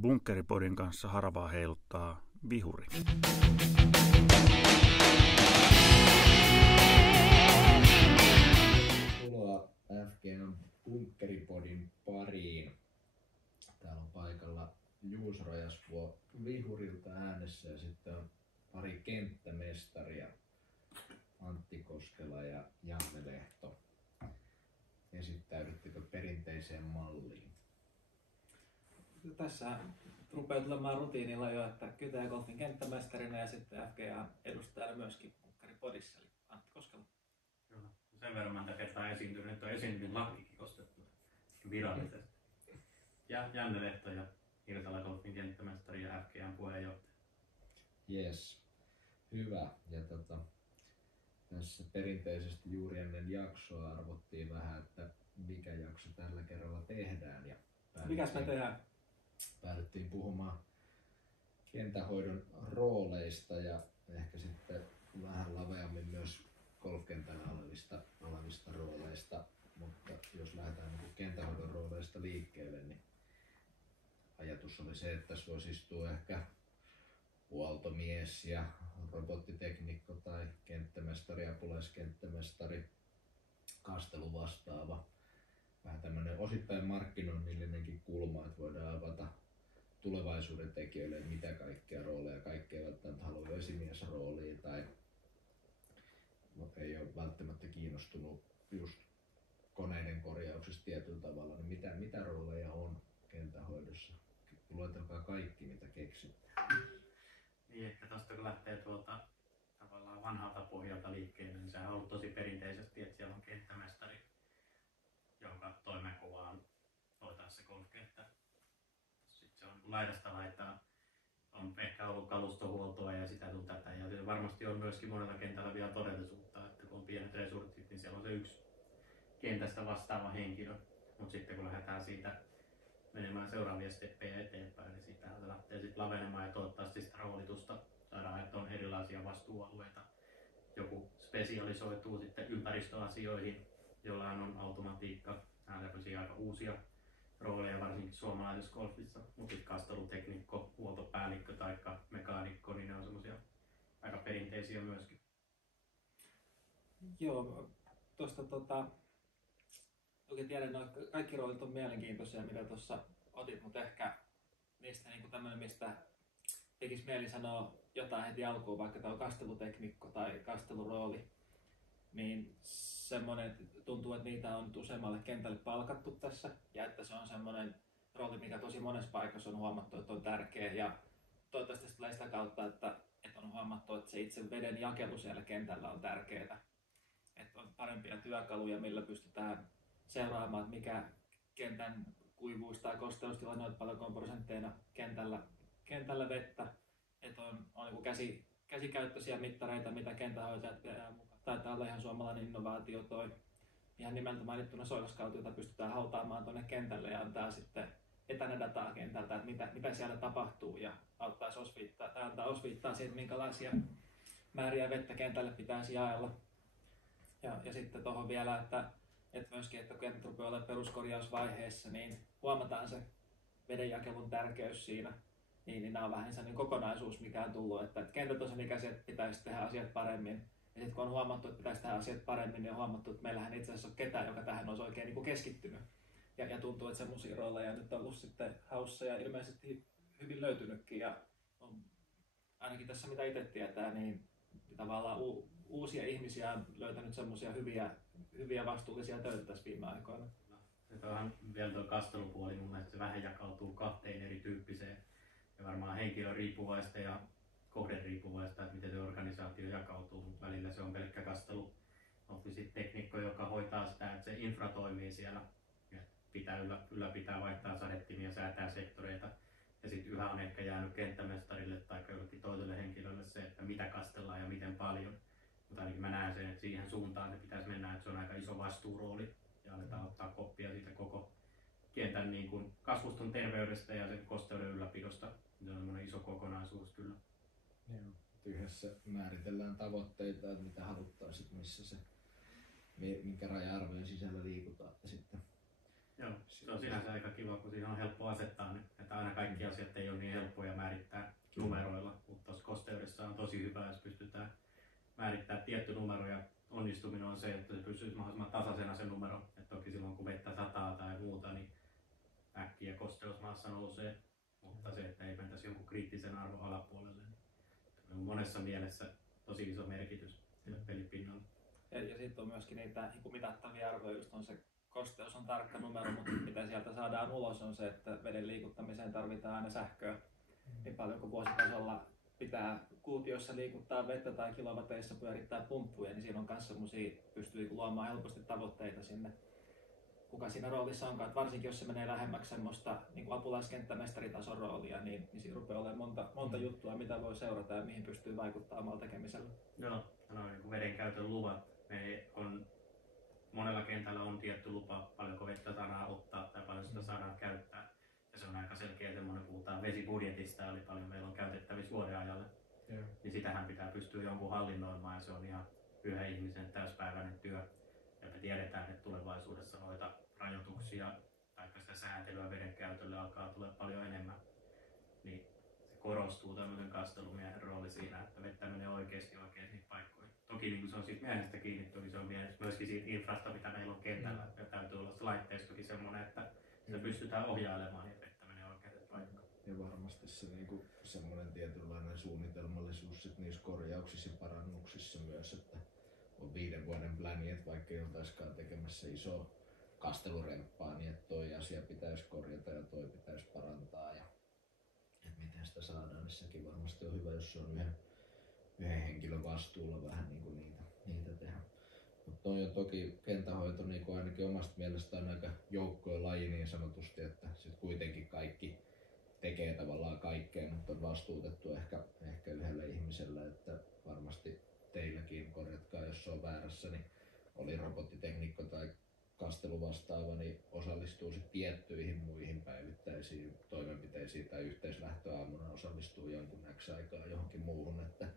Bunkkeripodin kanssa haravaa heiluttaa vihuri. Tervetuloa FGN Bunkkeripodin pariin. Täällä on paikalla Juuso Rajasvuo vihurilta äänessä ja sitten on pari kenttämestaria, Antti Koskela ja Janne Lehto. Esittäydyttekö perinteiseen malliin? Tässä rupeaa tulemaan rutiinilla jo, että Kytä ja Golfin kenttämestarina ja sitten FGA edustajana myöskin Bunkkeripodissa, eli Antti Koskela. Joo. Sen verran monta kertaa esiintynyt, että on esiintynyt lakikin ostettu virallisesti. Ja Janne Lehto ja Hirsala Golfin kenttämestari ja FGAn puheenjohtaja. Yes, hyvä. Ja tässä perinteisesti juuri ennen jaksoa arvottiin vähän, että mikä jakso tällä kerralla tehdään. Ja mikäs me tehdään? Päädyttiin puhumaan kentähoidon rooleista ja ehkä sitten vähän laveammin myös golfkentällä olevista rooleista. Mutta jos lähdetään niin kentähoidon rooleista liikkeelle, niin ajatus oli se, että tässä voisi istua ehkä huoltomies ja robottiteknikko tai kenttämestari, apulaiskenttämestari, kastelu vastaava. Vähän tämmöinen osittain markkinoinnillinenkin kulma, että voidaan avata tulevaisuuden tekijöille, että mitä kaikkia rooleja. Kaikki ei välttämättä halua esimiesroolia tai ei ole välttämättä kiinnostunut just koneiden korjauksesta tietyllä tavalla. Niin mitä rooleja on kentähoidossa? Luetelkaa kaikki, mitä keksitte. Niin, että tuosta kun lähtee tavallaan vanhalta pohjalta liikkeelle, niin sehän on ollut tosi perinteisesti, että siellä on kenttämestari, jonka toimenkuva on hoitaa se golfkenttä. Sitten se on laidasta laitaan. On ehkä ollut kalustohuoltoa ja sitä sun tätä. Ja varmasti on myöskin monella kentällä vielä todellisuutta, että kun on pienet resurssit, niin siellä on se yksi kentästä vastaava henkilö. Mutta sitten kun lähdetään siitä menemään seuraavia steppejä eteenpäin, niin siitä se lähtee sitten lavenemaan ja toivottavasti sitä roolitusta saadaan, että on erilaisia vastuualueita. Joku spesialisoituu sitten ympäristöasioihin, jollain on automatiikka, nämä tämmöisiä aika uusia rooleja varsinkin suomalaisessa golfissa, mutta sitten kasteluteknikko, huoltopäällikkö tai mekaanikko, niin ne on semmoisia aika perinteisiä myöskin. Joo, tuosta oikein tiedän, että kaikki roolit on mielenkiintoisia, mitä tuossa otit, mutta ehkä niistä niin tämmöinen, mistä tekisi mieli sanoa jotain heti alkuun, vaikka tämä on kasteluteknikko tai kastelurooli, niin semmoinen tuntuu, että niitä on useammalle kentälle palkattu tässä ja että se on semmoinen rooli, mikä tosi monessa paikassa on huomattu, että on tärkeä ja toivottavasti tulee sitä kautta, että on huomattu, että se itse veden jakelu siellä kentällä on tärkeää, että on parempia työkaluja, millä pystytään seuraamaan, että mikä kentän kuivuus- tai kosteustilanne on, paljonko on prosentteina kentällä vettä, että on niin käsikäyttöisiä mittareita, mitä kentähoitajat viedään mukaan. Taitaa olla ihan suomalainen innovaatio toi ihan nimeltä mainittuna Soilaskaut, jota pystytään hautaamaan tuonne kentälle ja antaa sitten etänä dataa kentältä, että mitä siellä tapahtuu ja antaa osviittaa siitä, minkälaisia määriä vettä kentälle pitäisi jaella. Ja sitten tuohon vielä, että myöskin, että kun kentät rupeaa olemaan peruskorjausvaiheessa, niin huomataan se vedenjakelun tärkeys siinä. Niin nämä on vähän sellainen kokonaisuus, mikä on tullut, että kentät on sen ikäisiä, että pitäisi tehdä asiat paremmin. Ja sitten kun on huomattu, että pitäisi tehdä asiat paremmin, niin on huomattu, että meillähän itse asiassa ole ketään, joka tähän olisi oikein niin kuin keskittynyt. Ja tuntuu, että semmoisia rooleja nyt on ollut sitten haussa ja ilmeisesti hyvin löytynytkin. Ja on, ainakin tässä mitä itse tietää, niin tavallaan uusia ihmisiä on löytänyt semmoisia hyviä vastuullisia töitä tässä viime aikoina. No, on vielä tuo kastelupuoli, mun mielestä se vähän jakautuu kahteen erityyppiseen. Ja varmaan henkilön riippuvaista ja kohden riippuvaista, että miten se organisaatio jakautuu, mutta välillä se on pelkkä kastelu. On sitten teknikko, joka hoitaa sitä, että se infra toimii siellä ja pitää ylläpitää, vaihtaa sadetimia, säätää sektoreita. Ja sitten yhä on ehkä jäänyt kenttämestarille tai jollekin toiselle henkilölle se, että mitä kastellaan ja miten paljon. Mutta ainakin mä näen sen, että siihen suuntaan se pitäisi mennä, että se on aika iso vastuurooli ja aletaan ottaa koppia siitä koko kentän niin kuin kasvuston terveydestä ja sen kosteuden ylläpidosta. Se on semmoinen iso kokonaisuus kyllä. Joo. Yhdessä määritellään tavoitteita, että mitä haluttaisiin, missä se, minkä raja-arvojen sisällä liikutaan. Ja sitten Joo, se on sinänsä aika kiva, kun siinä on helppo asettaa nyt, että että aina kaikki asiat ei ole niin helppoja määrittää numeroilla, mutta tuossa kosteudessa on tosi hyvä, jos pystytään määrittämään tietty numero ja onnistuminen on se, että se pysyy mahdollisimman tasaisena se numero. Et toki silloin kun vettä sataa tai muuta, niin äkkiä kosteusmaassa nousee, mutta se, että ei mentäisi jonkun kriittisen arvon alapuolelle, niin on monessa mielessä tosi iso merkitys sille pelipinnalla. Ja sitten on myöskin niitä mitattavia arvoja, just on se kosteus on tarkka numero, mutta mitä sieltä saadaan ulos on se, että veden liikuttamiseen tarvitaan aina sähköä. Niin paljon kuin vuositasolla pitää kuutiossa liikuttaa vettä tai kilowateissa pyörittää pumppuja, niin siinä on myös semmosia, pystyy luomaan helposti tavoitteita sinne, kuka siinä roolissa onkaan. Että varsinkin jos se menee lähemmäksi semmoista niin apulaiskenttämestaritason roolia, niin siinä rupeaa olemaan monta juttua, mitä voi seurata ja mihin pystyy vaikuttamaan omalla tekemisellä. Joo, niin vedenkäytön luvat. Me on, monella kentällä on tietty lupa, paljonko vettä saadaan ottaa tai paljon sitä saadaan käyttää. Ja se on aika selkeä semmoinen, puhutaan vesibudjetista, eli paljon meillä on käytettävissä vuoden ajalle. Niin sitähän pitää pystyä jonkun hallinnoimaan ja se on ihan yhden ihmisen täyspäiväinen työ. Ja me tiedetään, että tulevaisuudessa noita rajoituksia tai sitä sääntelyä veden käytölle alkaa tulla paljon enemmän. Niin se korostuu tämmöisen kastelumiehen rooli siinä, että vettä menee oikeasti oikeisiin paikkoihin. Toki niin se on siitä miehestä kiinni, toki se on myöskin siitä infrasta, mitä meillä on kentällä. Ja täytyy olla se laitteistokin semmoinen, että sitä pystytään ohjailemaan ja vettä menee oikeisiin paikkoihin. Ja varmasti se niinku semmoinen tietynlainen suunnitelmallisuus sit niissä korjauksissa ja parannuksissa myös, että on 5 vuoden pläni, että vaikka ei oltaisikaan tekemässä isoa kasteluremppaa, niin että toi asia pitäisi korjata ja toi pitäisi parantaa ja että miten sitä saadaan, niin sekin varmasti on hyvä, jos se on yhden henkilön vastuulla vähän niin kuin niitä tehdä. Mutta toi on toki kentähoito niin kuin ainakin omasta mielestään aika joukkojen laji niin sanotusti, että sit kuitenkin kaikki tekee tavallaan kaikkea, mutta on vastuutettu ehkä yhdelle ihmiselle, että varmasti teilläkin, korjatkaa jos on väärässä, niin oli robottiteknikko tai kasteluvastaava, niin osallistuu sitten tiettyihin muihin päivittäisiin toimenpiteisiin tai yhteislähtöaamuna osallistuu jonkun X aikaa johonkin muuhun, että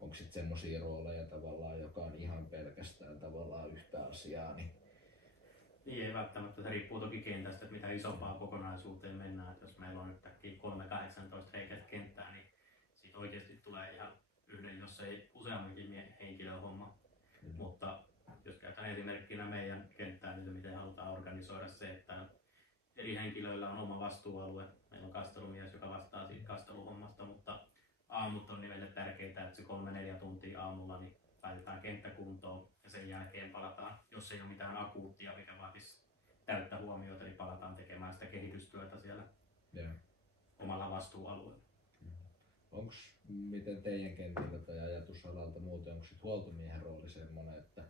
onko sitten semmoisia rooleja tavallaan, joka on ihan pelkästään tavallaan yhtä asiaa, niin ei välttämättä, se riippuu toki kentästä, että mitä isompaan kokonaisuuteen mennään. Että jos meillä on yhtäkkiä 3-18 reikäistä kenttää, niin siitä oikeasti tulee ihan yhden, jos ei useamminkin henkilön homma. Mutta jos käytetään esimerkkinä meidän kenttää, niin se miten halutaan organisoida se, että eri henkilöillä on oma vastuualue. Meillä on kastelumies, joka vastaa siitä kasteluhommasta, mutta aamut on meille tärkeää, että se 3-4 tuntia aamulla niin laitetaan kenttäkuntoon ja sen jälkeen palataan, jos ei ole mitään akuuttia, mikä vaatisi täyttä huomiota, niin palataan tekemään sitä kehitystyötä siellä omalla vastuualueella. Onko miten teidän kentillä tai ajatusalalta muuten, onko sit huoltomiehen rooli semmoinen, että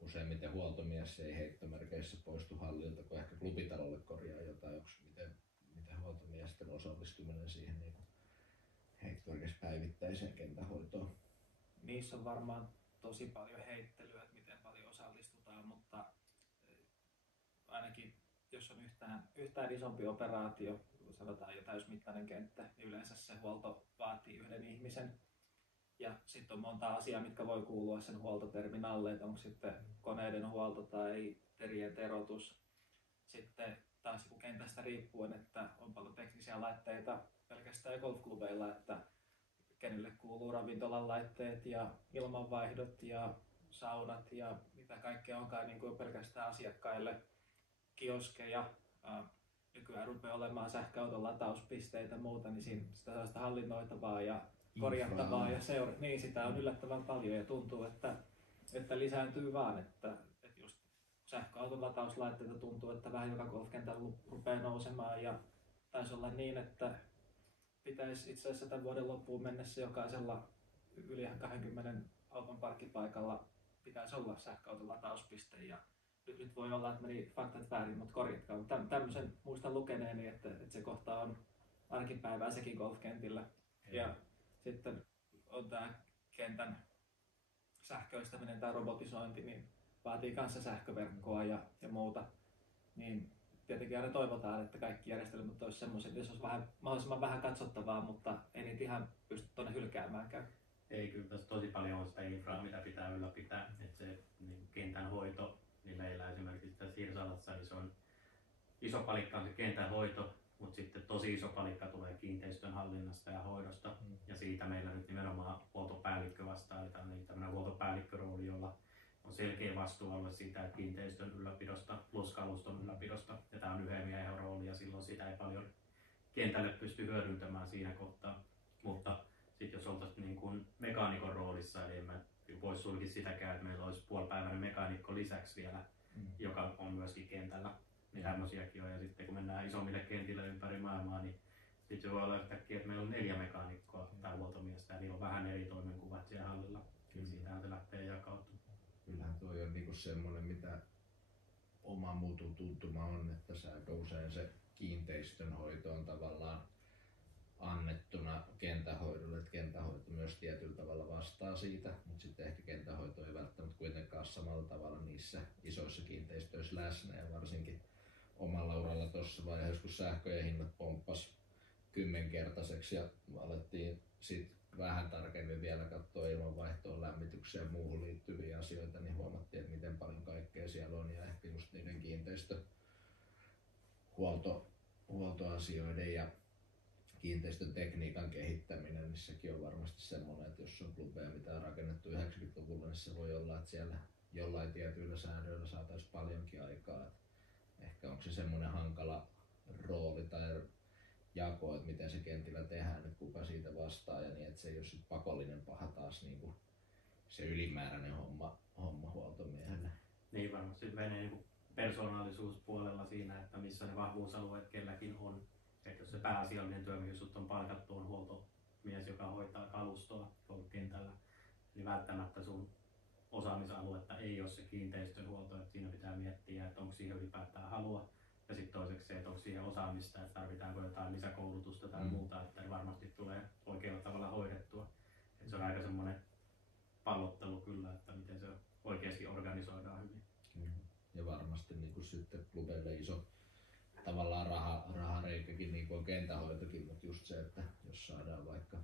useimmiten huoltomies ei heittomerkeissä poistu hallilta, kun ehkä klubitalolle korjaa jotain, onko miten huoltomiesten osallistuminen siihen niin heittomerkeissä päivittäiseen kentähoitoon? Niissä on varmaan tosi paljon heittelyä, että miten paljon osallistutaan, mutta ainakin jos on yhtään isompi operaatio, sanotaan jo täysmittainen kenttä, niin yleensä se huolto vaatii yhden ihmisen. Ja sitten on monta asiaa, mitkä voi kuulua sen huoltotermin alle, että onko sitten koneiden huolto tai terien terotus. Sitten taas kentästä riippuen, että on paljon teknisiä laitteita pelkästään golfklubeilla, että kenelle kuuluu ravintolan laitteet ja ilmanvaihdot ja saunat ja mitä kaikkea onkaan niin kuin pelkästään asiakkaille, kioskeja. Nykyään rupeaa olemaan sähköauton latauspisteitä ja muuta, niin siinä sitä sellaista hallinnoitavaa ja korjattavaa ja niin sitä on yllättävän paljon ja tuntuu, että lisääntyy vaan, että just sähköauton latauslaitteita tuntuu, että vähän joka golfkentällä rupeaa nousemaan ja taisi olla niin, että pitäisi itse asiassa tämän vuoden loppuun mennessä jokaisella yli 20 auton parkkipaikalla pitäisi olla sähköauton latauspiste ja nyt voi olla, että meni faktat väärin, mutta korjatkaa. Tämmöisen muistan lukeneeni, että se kohta on arkipäivää sekin golfkentillä. Ja sitten on tämä kentän sähköistäminen tai robotisointi, niin vaatii kanssa sähköverkkoa ja muuta. Niin tietenkin aina toivotaan, että kaikki järjestelmät olisi semmoiset, että se olisi mahdollisimman vähän katsottavaa, mutta ei niitä ihan pysty tuonne hylkäämäänkään. Ei, kyllä tässä tosi paljon on sitä infraa, mitä pitää ylläpitää. Että se niin kentän hoito, niin meillä esimerkiksi tässä Sirsalassa niin se on iso palikka on se kentän hoito, mutta sitten tosi iso palikka tulee kiinteistön hallinnasta ja hoidosta. Ja siitä meillä nyt nimenomaan huoltopäällikkö vastaa, eli tämmöinen huoltopäällikkörooli, jolla on selkeä vastuualue siitä että kiinteistön ylläpidosta plus kaluston ylläpidosta. Ja tämä on yhden miehen rooli ja silloin sitä ei paljon kentälle pysty hyödyntämään siinä kohtaa. Mutta sitten jos oltaisiin niin kuin mekaanikon roolissa, eli mä voisi sulkea sitäkään, että meillä olisi puolipäiväinen mekaanikko lisäksi vielä, joka on myöskin kentällä. Niin tämmöisiäkin on. Ja sitten kun mennään isommille kentille ympäri maailmaa, niin sitten se voi olla yhtäkkiä, että meillä on 4 mekaanikkoa tai huoltomiestä ja niillä on vähän eri toimenkuvat siellä hallilla. Siitähän se lähtee jakautumaan. Kyllähän toi on niinku semmoinen, mitä oma mututuntuma on, että se aika usein se kiinteistönhoito on tavallaan annettuna kentähoidolle, että kentähoito myös tietyllä tavalla vastaa siitä, mutta sitten ehkä kentähoito ei välttämättä kuitenkaan samalla tavalla niissä isoissa kiinteistöissä läsnä ja varsinkin omalla uralla tuossa vaiheessa, kun sähköjen hinnat pomppas 10-kertaiseksi ja alettiin sitten vähän tarkemmin vielä katsoa ilmanvaihtoon, lämmitykseen ja muuhun liittyviä asioita, niin huomattiin, että miten paljon kaikkea siellä on ja ehkä just niiden kiinteistöhuoltoasioiden ja kiinteistön tekniikan kehittäminen, niin sekin on varmasti semmoinen, että jos on klubeja, mitä on rakennettu 90-luvulla, niin se voi olla, että siellä jollain tietyillä säännöillä saataisiin paljonkin aikaa. Että ehkä onko se semmoinen hankala rooli tai jako, että miten se kentillä tehdään, että kuka siitä vastaa ja niin, että se ei ole sit pakollinen paha taas niin kuin se ylimääräinen homma huoltomiehelle. Niin varmasti menee niin persoonallisuuspuolella siinä, että missä ne vahvuusalueet kelläkin on. Että jos se pääasiallinen työ, mihin sut on palkattu, on huoltomies, joka hoitaa kalustoa kentällä, niin välttämättä sun osaamisaluetta ei ole se kiinteistönhuolto, että siinä pitää miettiä, että onko siihen ylipäätään halua. Ja sitten toiseksi se, että onko siihen osaamista, että tarvitaanko jotain lisäkoulutusta tai muuta, että ne varmasti tulee oikealla tavalla hoidettua. Että se on aika semmoinen pallottelu kyllä, että miten se oikeasti organisoidaan hyvin. Ja varmasti niin kuin sitten klubeille iso tavallaan rahareikäkin niin kuin on kentähoitokin, mutta just se, että jos saadaan vaikka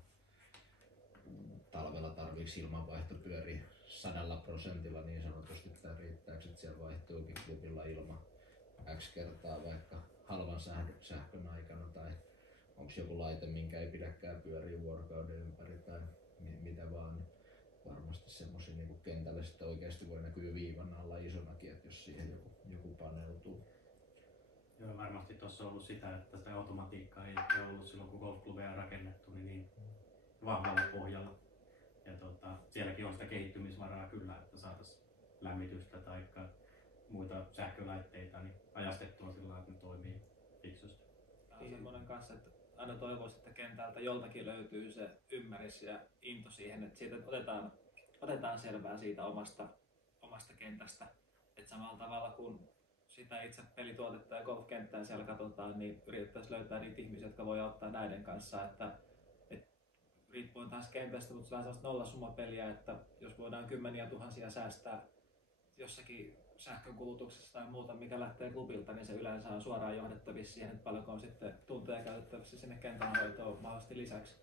talvella tarviiksi ilmanvaihto pyörii 100% niin sanotusti, tai riittääkö, että siellä vaihtuukin klubilla ilma X kertaa vaikka halvan sähkön aikana, tai onko joku laite, minkä ei pidäkään pyöriä vuorokauden ympäri tai mitä vaan, niin varmasti semmoisia niin kentällä sitten oikeasti voi näkyä viivan alla isonakin, että jos siihen joku paneutuu. Joo, varmasti tuossa on ollut sitä, että sitä automatiikkaa ei ole ollut silloin, kun golfklubeja on rakennettu, niin vahvalla pohjalla. Ja sielläkin on sitä kehittymisvaraa kyllä, että saataisiin lämmitystä tai muita sähkölaitteita niin ajastettua sillä lailla, että ne toimii fiksusti. Tämä on semmoinen kanssa, että aina toivoisi, että kentältä joltakin löytyy se ymmärrys ja into siihen, että siitä otetaan selvää siitä omasta kentästä. Että samalla tavalla kuin sitä itse pelituotetta ja golfkenttää siellä katsotaan, niin yritettäisiin löytää niitä ihmisiä, jotka voi auttaa näiden kanssa. Että riippuen taas kentästä, mutta se on sellaista nollasummapeliä, että jos voidaan kymmeniä tuhansia säästää jossakin sähkönkulutuksessa tai muuta, mikä lähtee klubilta, niin se yleensä on suoraan johdettavissa siihen, että paljonko on sitten tunteja käytettävissä sinne kentänhoitoon mahdollisesti lisäksi.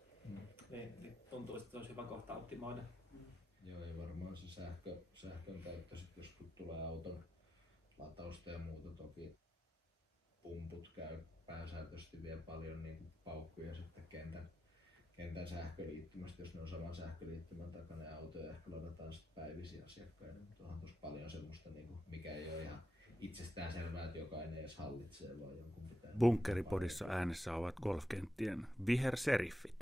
Niin tuntuu, että se olisi hyvä kohta optimoida. Joo, ja varmaan se sähkön käyttö, sit jos tulee auton latausta ja muuta, toki pumput käy pääsääntöisesti vielä paljon niin paukkuja sitten kentän sähköliittymästä, jos ne on saman sähköliittymän takana ja autoja ehkä ladataan sitten päivisiä asiakkaille, mutta onhan tuossa paljon semmoista, niin mikä ei ole ihan itsestään selvää, että jokainen edes hallitsee, vaan jonkun pitää... Bunkkeripodissa äänessä ovat golfkenttien viherseriffit.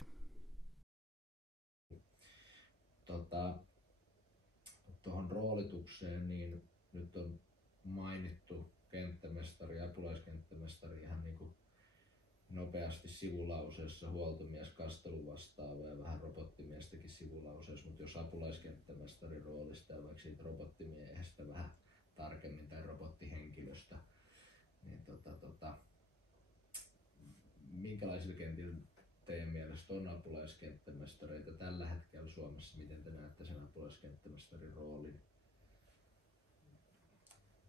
Tuohon roolitukseen, niin nyt on mainittu kenttämestari ja apulaiskenttämestari ihan niin kuin nopeasti sivulauseessa, huoltomies, kasteluvastaava ja vähän robottimiestäkin sivulauseessa, mutta jos apulaiskenttämestarin roolista ja vaikka siitä robottimiehestä vähän tarkemmin tai robottihenkilöstä, niin minkälaisilla kentillä teidän mielestä on apulaiskenttämestareita tällä hetkellä Suomessa? Miten te näette sen apulaiskenttämestarin roolin?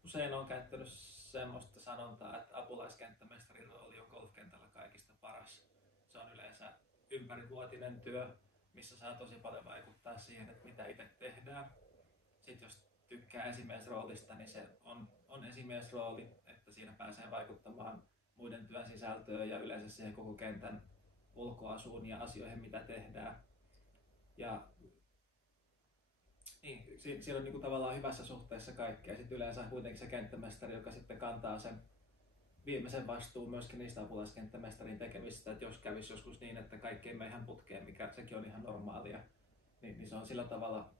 Usein on käyttänyt semmoista sanontaa, että apulaiskenttämestarin rooli on golfkentällä kaikista paras. Se on yleensä ympärivuotinen työ, missä saa tosi paljon vaikuttaa siihen, että mitä itse tehdään. Sitten jos tykkää esimiesroolista, niin se on esimiesrooli, että siinä pääsee vaikuttamaan muiden työn sisältöön ja yleensä siihen koko kentän ulkoasuun ja asioihin, mitä tehdään. Ja niin, siellä on niin kuin tavallaan hyvässä suhteessa kaikkea. Sitten yleensä on kuitenkin se kenttämestari, joka sitten kantaa sen viimeisen vastuun myöskin niistä apulaiskenttämestarin tekemistä, että jos kävisi joskus niin, että kaikki ei mene ihan putkeen, mikä sekin on ihan normaalia, niin se on sillä tavalla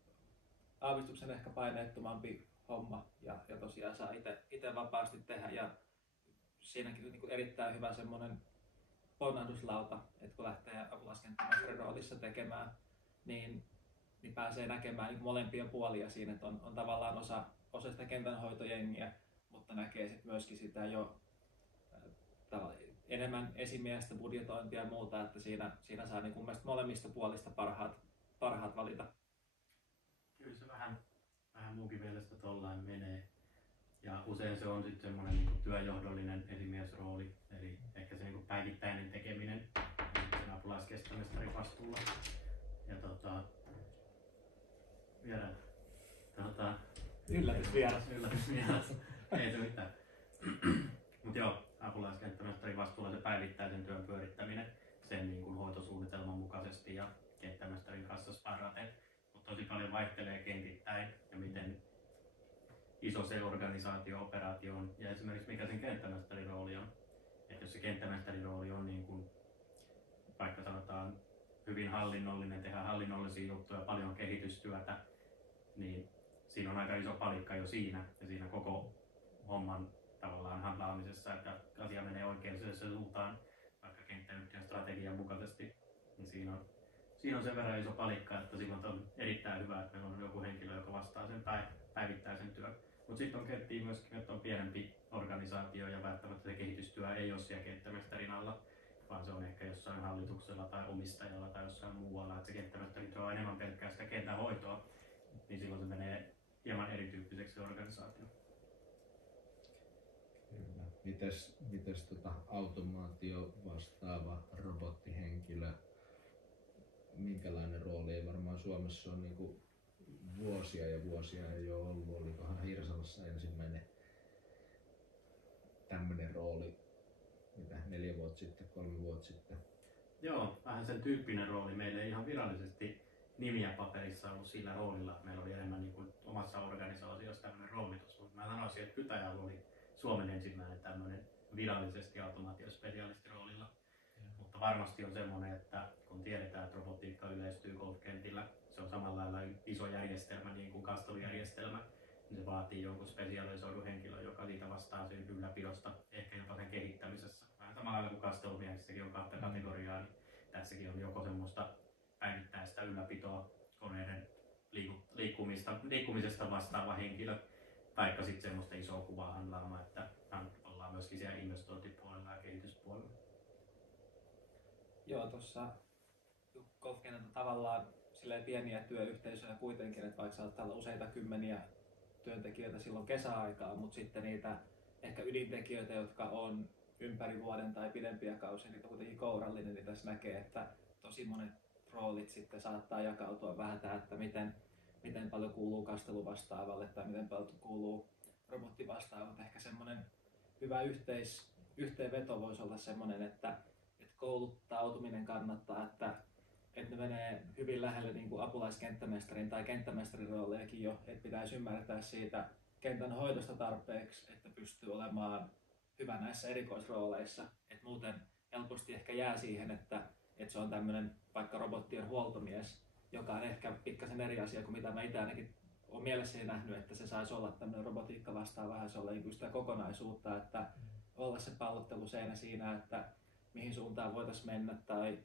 aavistuksen ehkä paineettomampi homma ja tosiaan saa itse vapaasti tehdä ja siinäkin on niin kuin erittäin hyvä semmoinen ponnahduslauta, että kun lähtee apulaiskenttämestarin roolissa tekemään, niin pääsee näkemään niin molempia puolia siinä, että on tavallaan osa sitä kentänhoitojengiä, mutta näkee sitten myöskin sitä jo enemmän esimiestä, budjetointia ja muuta, että siinä saa niin mielestäni molemmista puolista parhaat valita. Kyllä se vähän munkin mielestä tollain menee. Ja usein se on sitten semmoinen niin työjohdollinen esimiesrooli, eli ehkä se niin päivittäinen tekeminen sen apulaiskenttämestarin vastuulla. Ja Yllätysvieras. Ei se mitään. Mutta joo, apulaiskenttämestarin vastuulla se päivittäisen työn pyörittäminen sen niin kuin hoitosuunnitelman mukaisesti ja kenttämestarin kanssa sparraten. Mutta tosi paljon vaihtelee kentittäin ja miten iso se organisaatio-operaatio on ja esimerkiksi mikä sen kenttämestarin rooli on. Että jos se kenttämestarin rooli on niin kuin, vaikka sanotaan hyvin hallinnollinen, tehdään hallinnollisia juttuja, paljon kehitystyötä, niin siinä on aika iso palikka jo siinä ja siinä koko homman tavallaan handlaamisessa, että asia menee oikeaan suuntaan, vaikka kenttäyhtiön strategian mukaisesti, niin siinä on sen verran iso palikka, että silloin on erittäin hyvä, että meillä on joku henkilö, joka vastaa sen päivittäisen työn. Mutta sitten on kenttiä myöskin, että on pienempi organisaatio ja välttämättä se kehitystyö ei ole siellä kenttämestarin alla, vaan se on ehkä jossain hallituksella tai omistajalla tai jossain muualla, että se kenttämestarin työ on enemmän pelkkää sitä kentän hoitoa, niin silloin se menee hieman erityyppiseksi se organisaatio. Kyllä. Mites automaatio vastaava robottihenkilö, minkälainen rooli? Ei varmaan Suomessa on niinku vuosia ja vuosia ei ole ollut. Olikohan Hirsalassa ensimmäinen tämmöinen rooli, mitä 4 vuotta sitten, 3 vuotta sitten? Joo, vähän sen tyyppinen rooli. Meillä ei ihan virallisesti nimiä paperissa ollut sillä roolilla. Meillä oli enemmän niin kuin omassa organisaatiossa tämmöinen roolitus. Mutta mä sanoisin, että Kytäjällä oli Suomen ensimmäinen tämmöinen virallisesti automaatiospesialistiroolilla. Mutta varmasti on semmoinen, että kun tiedetään, että robotiikka yleistyy golfkentillä, se on samalla lailla iso järjestelmä niin kuin kastelujärjestelmä, niin se vaatii jonkun spesialisoidun henkilön, joka siitä vastaa sen ylläpidosta, ehkä jopa sen kehittämisessä. Vähän samalla lailla kuin kastelumiehissäkin on 2 kategoriaa, niin tässäkin on joko semmoista päivittäistä ylläpitoa, koneiden liikkumisesta vastaava henkilö, taikka sitten semmoista isoa kuvaa handlaamaan, että ollaan myöskin siellä investointipuolella ja kehityspuolella. Joo, tuossa golfkentältä tavallaan silleen pieniä työyhteisöjä kuitenkin, että vaikka saattaa olla useita kymmeniä työntekijöitä silloin kesäaikaa, mutta sitten niitä ehkä ydintekijöitä, jotka on ympäri vuoden tai pidempiä kausia, niitä on kuitenkin kourallinen, niin tässä näkee, että tosi monet roolit sitten saattaa jakautua vähän tähän, että miten paljon kuuluu kasteluvastaavalle tai miten paljon kuuluu robottivastaavalle. Ehkä semmoinen hyvä yhteenveto voisi olla semmoinen, että kouluttautuminen kannattaa, että ne menee hyvin lähelle niin kuin apulaiskenttämestarin tai kenttämestarin roolejakin jo, että pitäisi ymmärtää siitä kentän hoidosta tarpeeksi, että pystyy olemaan hyvä näissä erikoisrooleissa. Et muuten helposti ehkä jää siihen, että se on tämmöinen vaikka robottien huoltomies, joka on ehkä pikkasen eri asia kuin mitä mä itse ainakin olen mielessäni nähnyt, että se saisi olla tämmöinen robotiikka vastaan vähän se olla niin sitä kokonaisuutta, että olla se pallotteluseinä siinä, että mihin suuntaan voitaisiin mennä tai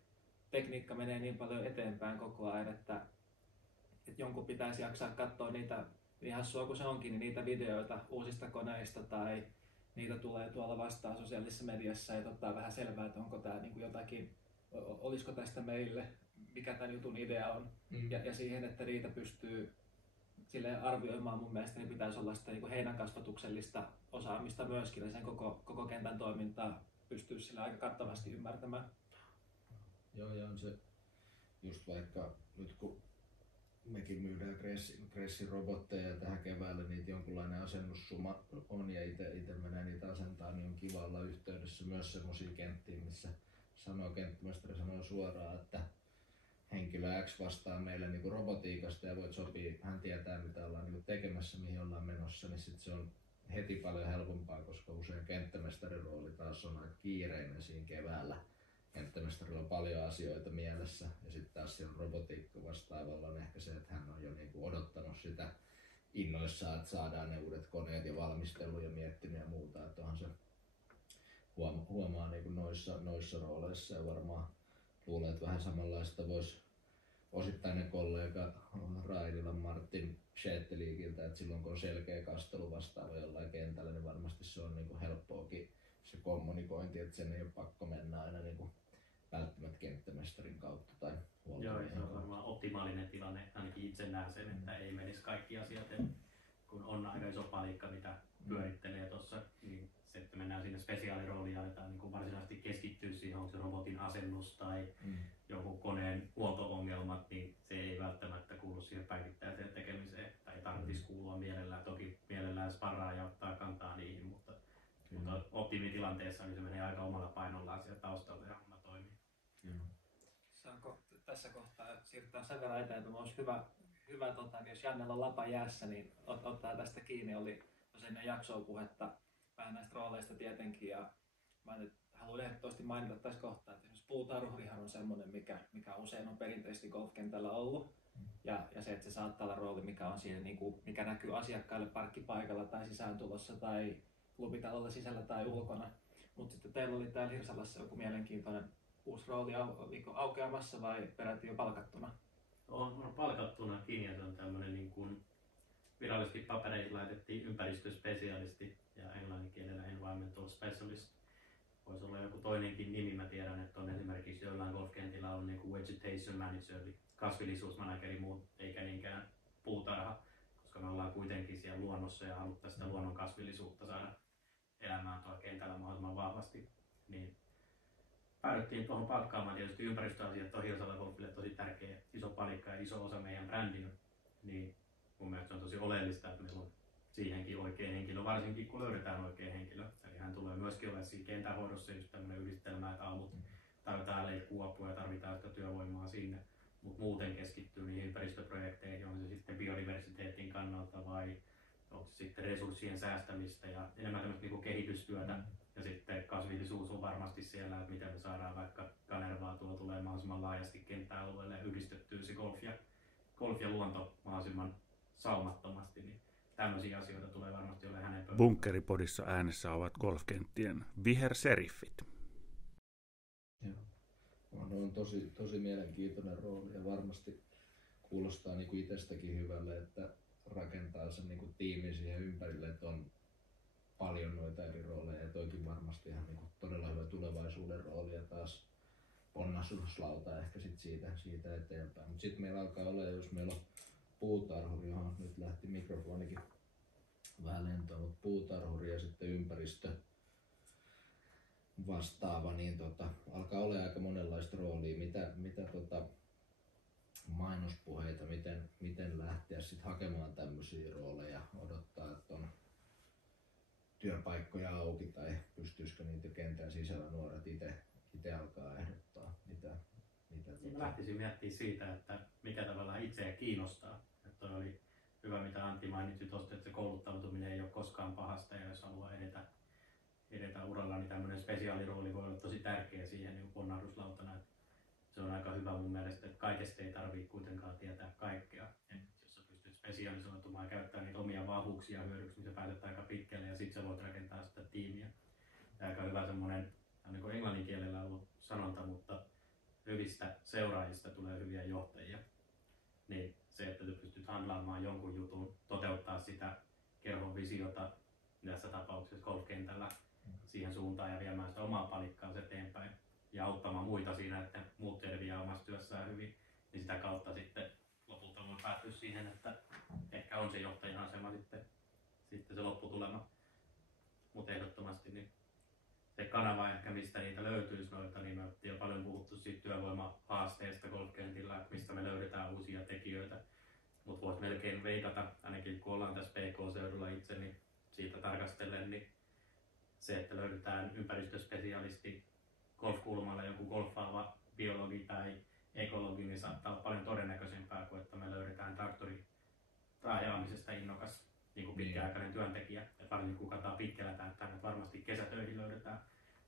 tekniikka menee niin paljon eteenpäin koko ajan, että jonkun pitäisi jaksaa katsoa niitä, niin hassua kuin se onkin, niin niitä videoita uusista koneista tai niitä tulee tuolla vastaan sosiaalisessa mediassa ja ottaa vähän selvää, että onko tämä niin kuin jotakin, olisiko tästä meille, mikä tämän jutun idea on. Ja siihen, että niitä pystyy silleen arvioimaan mun mielestä, niin pitäisi olla sitä niin kuin heinänkasvatuksellista osaamista myöskin ja sen koko kentän toimintaa pystyy sillä aika kattavasti ymmärtämään. Joo, ja on se just vaikka nyt kun mekin myydään Gressin robotteja ja tähän keväällä niitä jonkunlainen asennussuma on ja itse menee niitä asentaa, niin on kiva olla yhteydessä myös semmoisiin kenttiin, missä kenttämestari sanoo suoraan, että henkilö X vastaa meille niin kuin robotiikasta ja voit sopia, hän tietää mitä ollaan niin kuin tekemässä, mihin ollaan menossa, niin sit se on heti paljon helpompaa, koska usein kenttämestarin rooli taas on aika kiireinen siinä keväällä. Kenttämestarilla on paljon asioita mielessä ja sitten taas siellä robotiikka vastaavalla on ehkä se, että hän on jo niin kuin odottanut sitä innoissaan, että saadaan ne uudet koneet ja valmistelu ja miettinyt ja muuta, että onhan se huomaa niin kuin noissa rooleissa ja varmaan luulen, että vähän samanlaista voisi osittainen kollega Raidilla Martin Schetteliikiltä, että silloin kun on selkeä kastelu vastaava jollain kentällä, niin varmasti se on niin kuin helppoakin se kommunikointi, että sen ei ole pakko mennä aina niin kuin välttämättä kenttämestarin kautta tai Joo, ja se on varmaan optimaalinen tilanne, ainakin itse näen sen, että ei menisi kaikki asiat, että kun on aika iso palikka, mitä pyörittelee tuossa, niin se, että mennään sinne spesiaalirooliin ja aletaan niin varsinaisesti keskittyä siihen, onko se robotin asennus tai joku koneen huolto-ongelmat, niin se ei välttämättä kuulu siihen päivittäiseen tekemiseen, tai ei tarvitsisi kuulua mielellään. Toki mielellään sparraa ja ottaa kantaa niihin, mutta optimitilanteessa niin se menee aika omalla painollaan siellä taustalla ja homma toimii. Saanko tässä kohtaa siirrytään sen verran eteenpäin, että olisi hyvä niin jos Jannella on lapa jäässä, niin ottaa tästä kiinni. Oli ennen jaksoa puhetta vähän näistä rooleista tietenkin, ja mä nyt haluan ehdottomasti mainita tässä kohtaa, että esimerkiksi puutarhurihan on semmoinen, mikä usein on perinteisesti golfkentällä ollut, ja se, että se saattaa olla rooli, mikä on siinä, niin kuin, mikä näkyy asiakkaille parkkipaikalla tai sisääntulossa tai klubitalolla sisällä tai ulkona. Mutta sitten teillä oli täällä Hirsalassa joku mielenkiintoinen uusi rooli aukeamassa vai peräti jo palkattuna? On palkattunakin ja se on tämmöinen niin kuin virallisesti papereihin laitettiin ympäristöspesialisti ja englanninkielellä environmental specialist. Voisi olla joku toinenkin nimi, mä tiedän, että on esimerkiksi joillain golfkentillä on niin kuin vegetation manager, eli kasvillisuusmanageri muu, eikä niinkään puutarha, koska me ollaan kuitenkin siellä luonnossa ja haluttaisiin sitä luonnon kasvillisuutta saada elämään tuolla kentällä mahdollisimman vahvasti. Niin päädyttiin tuohon palkkaamaan. Tietysti ympäristöasiat on Hirsalalla golfille tosi tärkeä iso palikka ja iso osa meidän brändiä. Niin mun mielestä on tosi oleellista, että meillä on siihenkin oikea henkilö, varsinkin kun löydetään oikea henkilö. Eli hän tulee myöskin olemaan siinä kentähoidossa just tämmöinen yhdistelmä, että aamut tarvitaan leikkuapua ja tarvitaan sitä työvoimaa sinne. Mutta muuten keskittyy niihin ympäristöprojekteihin, on se sitten biodiversiteetin kannalta vai onko se sitten resurssien säästämistä ja enemmän tämmöistä niinku kehitystyötä. Ja sitten kasvillisuus on varmasti siellä, että miten me saadaan vaikka Kanervaa tulee mahdollisimman laajasti kenttäalueelle ja yhdistettyä se golf ja luonto mahdollisimman saumattomasti. Niin tämmöisiä asioita tulee varmasti olemaan hänen pöydällä. Bunkkeripodissa äänessä ovat golfkenttien viherseriffit. Joo. On tosi mielenkiintoinen rooli ja varmasti kuulostaa niin kuin itsestäkin hyvälle, että rakentaa sen niin kuin tiimin siihen ympärille, että on paljon noita eri rooleja ja toikin varmasti ihan niin kuin todella hyvä tulevaisuuden rooli ja taas ponnahduslauta ehkä siitä eteenpäin. Mutta sitten meillä alkaa olla, jos meillä on puutarhuri, johon nyt lähti mikrofonikin vähän lentoon, mutta puutarhuri ja sitten ympäristö vastaava, niin alkaa olla aika monenlaista roolia, mitä mainospuheita, miten lähteä sit hakemaan tämmöisiä rooleja, odottaa, että on työpaikkoja auki tai pystyisikö niitä kentän sisällä nuoret itse alkaa ehdottaa, mitä Mä lähtisin miettimään siitä, että mikä tavallaan itseä kiinnostaa. Että toi oli hyvä, mitä Antti mainitsi tuosta, että se kouluttautuminen ei ole koskaan pahasta ja jos haluaa edetä uralla, niin tämmöinen spesiaalirooli voi olla tosi tärkeä siihen niin ponnahduslautana. Se on aika hyvä mun mielestä, että kaikesta ei tarvitse kuitenkaan tietää kaikkea. Et jos sä pystyt spesialisoitumaan ja käyttää niitä omia vahvuuksia hyödyksi, niin sä pääset aika pitkälle ja sitten sä voit rakentaa sitä tiimiä. Ja aika hyvä semmoinen, niin kuin englannin kielellä on ollut sanonta, mutta hyvistä seuraajista tulee hyviä johtajia. Niin se, että sä pystyt handlaamaan jonkun jutun, toteuttaa sitä kerhon visiota tässä tapauksessa golfkentällä siihen suuntaan ja viemään sitä omaa palikkaansa eteenpäin ja auttamaan muita siinä, että muut selviää omassa työssään hyvin, niin sitä kautta sitten lopulta voi päätyä siihen, että ehkä on se johtajan asema sitten se lopputulema. Mutta ehdottomasti niin se kanava ehkä, mistä niitä löytyisi noita, niin me oltiin jo paljon puhuttu siitä työvoimahaasteesta golfkentillä, että mistä me löydetään uusia tekijöitä. Mutta voisi melkein veikata, ainakin kun ollaan tässä PK-seudulla itse, niin siitä tarkastellen, niin se, että löydetään ympäristöspesialisti golfkulmalla joku golfaava biologi tai ekologi, niin saattaa olla paljon todennäköisempää kuin että me löydetään traktori ajamisesta innokas niin kuin pitkäaikainen työntekijä. Et varsinkin kun katsotaan pitkällä tähtäimellä, että varmasti kesätöihin löydetään.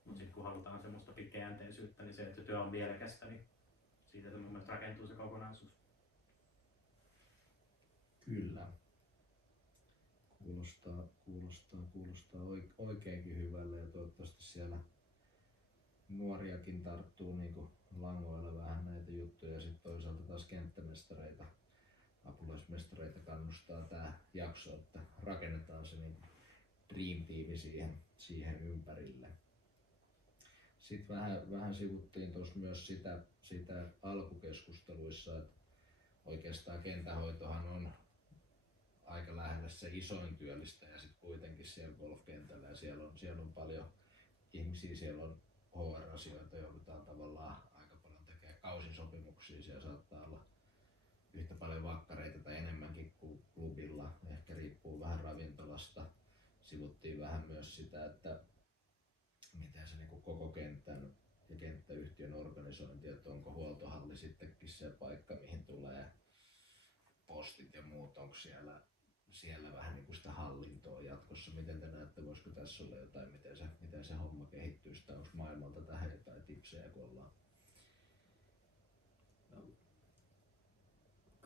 Mutta sitten kun halutaan semmoista pitkäjänteisyyttä, niin se, että työ on mielekästä, niin siitä se mun mielestä rakentuu se kokonaisuus. Kyllä. Kuulostaa oikeinkin hyvälle ja toivottavasti siellä nuoriakin tarttuu niin kuin langoilla vähän näitä juttuja ja sitten toisaalta taas kenttämestareita, apulaismestareita kannustaa tämä jakso, että rakennetaan se niin dream tiimi siihen ympärille. Sitten vähän sivuttiin tuossa myös sitä alkukeskusteluissa, että oikeastaan kentähoitohan on aika lähellä se isoin työllistäjä sitten kuitenkin siellä golfkentällä ja siellä on paljon ihmisiä, siellä on HR-asioita, joudutaan tavallaan aika paljon tekemään kausisopimuksia, siellä saattaa olla yhtä paljon vakkareita tai enemmänkin kuin klubilla, ehkä riippuu vähän ravintolasta. Sivuttiin vähän myös sitä, että miten se niin koko kentän ja kenttäyhtiön organisointi, että onko huoltohalli sittenkin se paikka, mihin tulee postit ja muut, onko siellä vähän niin kuin sitä hallintoa jatkossa. Miten te näette, voisiko tässä olla jotain, miten se homma kehittyy, sitä onko maailmalta tähän jotain tipsejä, kun ollaan? No,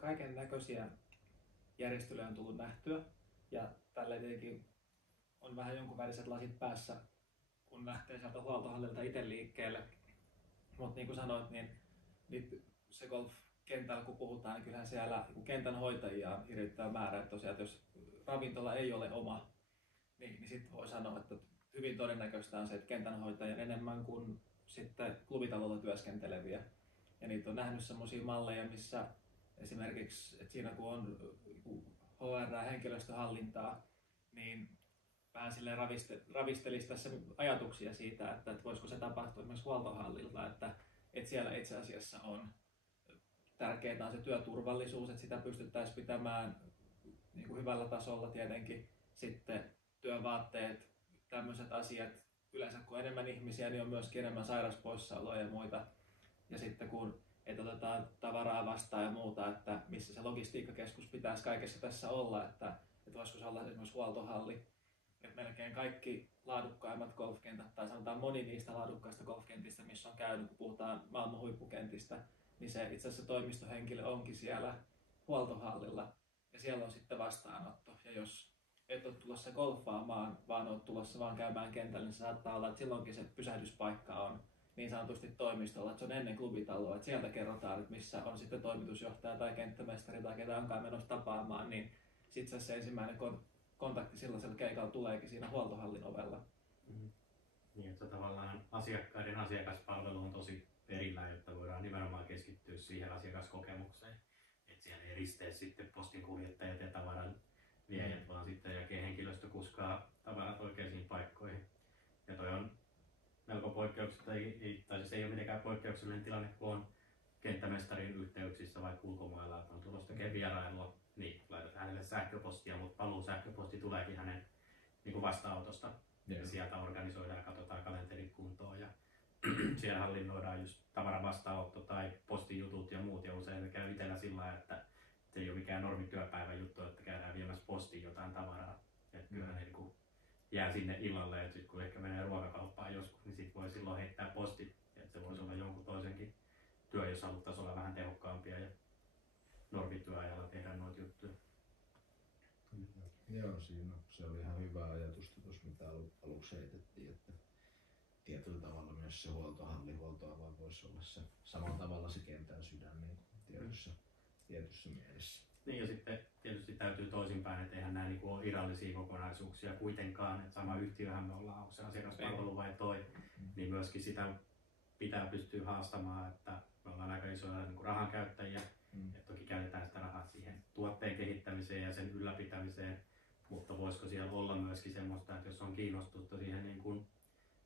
kaiken näköisiä järjestelyjä on tullut nähtyä ja tällä tietenkin on vähän jonkun väriset lasit päässä, kun lähtee sieltä huoltohallilta itse liikkeelle. Mutta niin kuin sanoit, niin se golfkentällä kun puhutaan, niin kyllähän siellä kentän hoitajia on hirvittävä määrä. Että tosiaan, että jos ravintola ei ole oma, niin sitten voi sanoa, että hyvin todennäköistä on se, että kentän hoitajia on enemmän kuin sitten klubitalolla työskenteleviä. Ja niitä on nähnyt sellaisia malleja, missä esimerkiksi, että siinä kun on HR-henkilöstöhallintaa, niin vähän silleen ravistelisi tässä ajatuksia siitä, että voisiko se tapahtua myös huoltohallilla, että siellä itse asiassa on tärkeää on se työturvallisuus, että sitä pystyttäisiin pitämään niin kuin hyvällä tasolla tietenkin. Sitten työvaatteet, tämmöiset asiat, yleensä kun on enemmän ihmisiä, niin on myöskin enemmän sairauspoissaoloja ja muita. Ja sitten kun otetaan tavaraa vastaan ja muuta, että missä se logistiikkakeskus pitäisi kaikessa tässä olla, että voisiko se olla esimerkiksi huoltohalli. Että melkein kaikki laadukkaimmat golfkentät, tai sanotaan moni niistä laadukkaista golfkentistä, missä on käynyt, kun puhutaan maailman huippukentistä, niin se itse asiassa toimistohenkilö onkin siellä huoltohallilla ja siellä on sitten vastaanotto. Ja jos et ole tulossa golfaamaan, vaan olet tulossa vaan käymään kentällä, niin se saattaa olla, että silloinkin se pysähdyspaikka on niin sanotusti toimistolla, että se on ennen klubitaloa, että sieltä kerrotaan, että missä on sitten toimitusjohtaja tai kenttämestari tai ketä onkaan menossa tapaamaan, niin sitten se ensimmäinen kontakti sellaisella keikalla tuleekin siinä huoltohallin ovella. Niin, että tavallaan asiakkaiden asiakaspalvelu on tosi perillä, jotta voidaan nimenomaan keskittyä siihen asiakaskokemukseen. Että siellä ei ristee sitten postinkuljettajat ja tavaran viejät, vaan sitten jakee henkilöstö kuskaa tavarat oikeisiin paikkoihin. Ja toi on melko poikkeuksellinen, tai siis ei ole mitenkään poikkeuksellinen tilanne, kun on kenttämestarin yhteyksissä vaikka ulkomailla, että on tulossa tekemään vierailua, niin laitetaan hänelle sähköpostia, mutta paluu sähköposti tuleekin hänen niin kuin vastaanotosta. Ja sieltä organisoidaan ja katsotaan kalenterit kuntoon ja siellä hallinnoidaan just tavaran vastaanotto tai postijutut ja muut. Ja usein käy itsellä sillä lailla, että se ei ole mikään normityöpäivän juttu, että käydään viemässä postiin jotain tavaraa. Että kyllähän ne niin jää sinne illalle, että sit kun ehkä menee ruokakauppaan joskus, niin sit voi silloin heittää postit. Että se voisi olla jonkun toisenkin työ, jos haluttaisiin olla vähän tehokkaampia ja normityöajalla tehdä noita juttuja. Joo, se oli ihan hyvä ajatus tuossa, mitä aluksi heitettiin, että tietyllä tavalla myös se huoltoavain voisi olla se samalla tavalla se kentän sydän niin tietyssä mielessä. Niin ja sitten tietysti täytyy toisinpäin, että eihän nämä niin ole irrallisia kokonaisuuksia kuitenkaan, että sama yhtiöhän me ollaan, onko se asiakaspalvelu vai toi, niin myöskin sitä pitää pystyä haastamaan, että me ollaan aika isoja niin rahan käyttäjiä, että toki käytetään sitä rahaa siihen tuotteen kehittämiseen ja sen ylläpitämiseen, mutta voisiko siellä olla myöskin semmoista, että jos on kiinnostusta siihen niin kuin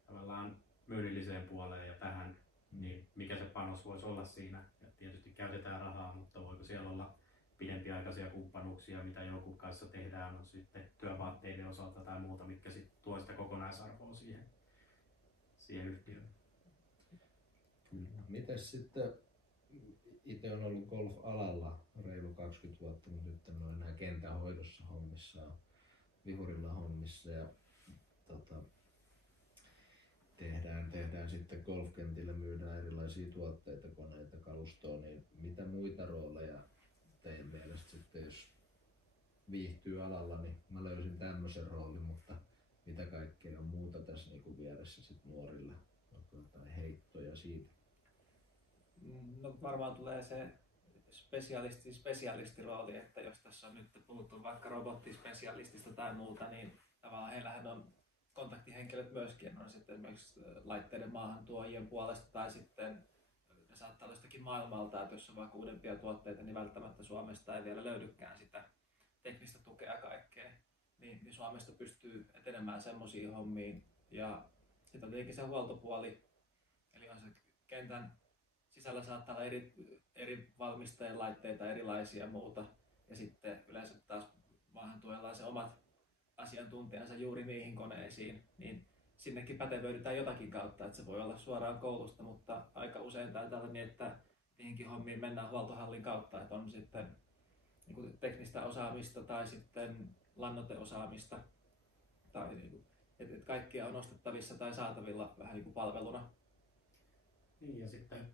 tavallaan myynnilliseen puoleen ja tähän, niin mikä se panos voisi olla siinä. Ja tietysti käytetään rahaa, mutta voiko siellä olla pidempiaikaisia kumppanuuksia, mitä jonkun kanssa tehdään, on sitten työvaatteiden osalta tai muuta, mitkä sitten tuo sitä kokonaisarvoa siihen yhtiöön. Kyllä. Mites sitten, itse on ollut golf-alalla reilu 20 vuotta, mutta nyt en ole enää kentän hoidossa hommissa, vihurilla hommissa ja tehdään sitten golfkentillä, myydään erilaisia tuotteita, koneita, kalustoa, niin mitä muita rooleja teidän mielestä sitten, jos viihtyy alalla, niin mä löysin tämmöisen roolin, mutta mitä kaikkea on muuta tässä niin kuin vieressä sitten nuorille, onko jotain heittoja siitä? No varmaan tulee se spesialistirooli, että jos tässä on nyt puhuttu vaikka robottispesialistista tai muuta, niin tavallaan heillähän on kontaktihenkilöt myöskin, on sitten esimerkiksi laitteiden maahantuojien puolesta tai sitten ne saattaa olla jostakin maailmalta, että jos on vaikka uudempia tuotteita, niin välttämättä Suomesta ei vielä löydykään sitä teknistä tukea kaikkea, niin Suomesta pystyy etenemään semmoisiin hommiin. Ja sitten on tietenkin se huoltopuoli, eli on se kentän sisällä saattaa olla eri valmistajien laitteita erilaisia ja muuta, ja sitten yleensä taas maahantuojalla se omat asiantuntijansa juuri niihin koneisiin, niin sinnekin pätevöidytään jotakin kautta, että se voi olla suoraan koulusta, mutta aika usein taitaa olla niin, että niihinkin hommiin mennään huoltohallin kautta, että on sitten niin kuin teknistä osaamista tai sitten lannoiteosaamista, tai niin kuin, että kaikkia on ostettavissa tai saatavilla vähän niin kuin palveluna. Niin, ja sitten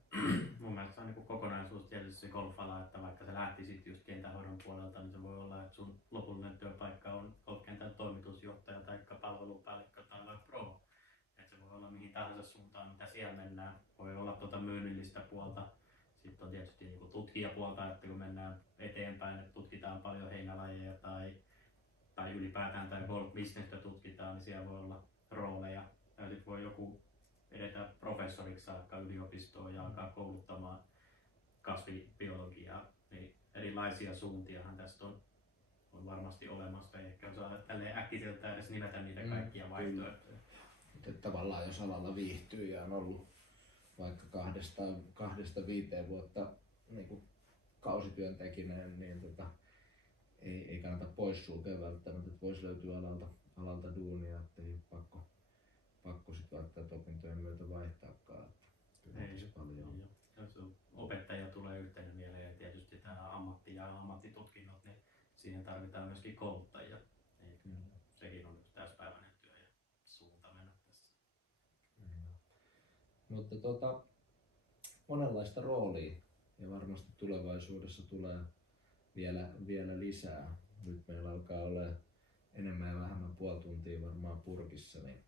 mun mielestä se on niin kokonaisuus tietysti se golfala, että vaikka se lähti sitten just kentänhoidon puolelta, niin se voi olla, että sun lopullinen työpaikka on golfkentän toimitusjohtaja tai palvelupäällikkö tai vaikka pro. Että se voi olla mihin tahansa suuntaan, mitä siellä mennään. Voi olla myynnillistä puolta. Sitten on tietysti niin tutkijapuolta, että kun mennään eteenpäin, että tutkitaan paljon heinälajeja tai ylipäätään tai golf-bisnestä tutkitaan, niin siellä voi olla rooleja. Ja sitten voi joku edetä professoriksi saakka yliopistoon ja alkaa kouluttamaan kasvibiologiaa. Niin erilaisia suuntiahan tästä on varmasti olemassa. Ei ehkä osaa tälleen äkkiseltä edes nimetä niitä kaikkia vaihtoehtoja. Tavallaan jos alalla viihtyy ja on ollut vaikka 2-5 vuotta niin kuin kausityöntekijänä, niin ei kannata poissulkea välttämättä, että voisi löytyä alalta duunia, ettei pakko sitten välttämättä opintojen myötä vaihtaakaan. Ei se paljon. Jos opettaja tulee yhtenä mieleen ja tietysti tämä ammatti ja ammattitutkinnot, niin siihen tarvitaan myöskin kouluttajia. Niin sekin on täyspäiväinen työ ja suunta mennä tässä. Mutta monenlaista roolia ja varmasti tulevaisuudessa tulee vielä lisää. Nyt meillä alkaa olla enemmän ja vähemmän puoli tuntia varmaan purkissa, niin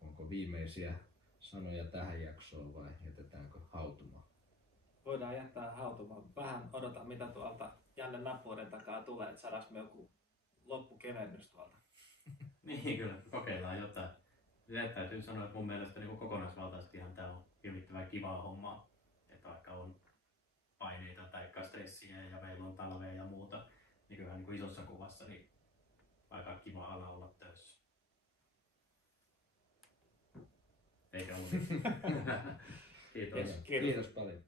onko viimeisiä sanoja tähän jaksoon vai jätetäänkö hautumaan? Voidaan jättää hautumaan. Vähän odotan mitä tuolta Janne nappuuden takaa tulee, että saadaanko me joku loppukevennys tuolta. Niin kyllä, kokeillaan jotain. Täytyy sanoa, että mun mielestä niin kokonaisvaltaisesti ihan tää on hirvittävän kivaa hommaa. Että vaikka on paineita tai stressiä ja meillä on talvea ja muuta, niin kyllähän niin isossa kuvassa niin aika kiva ala olla töissä. Eikä muuta. Kiitos. Kiitos paljon.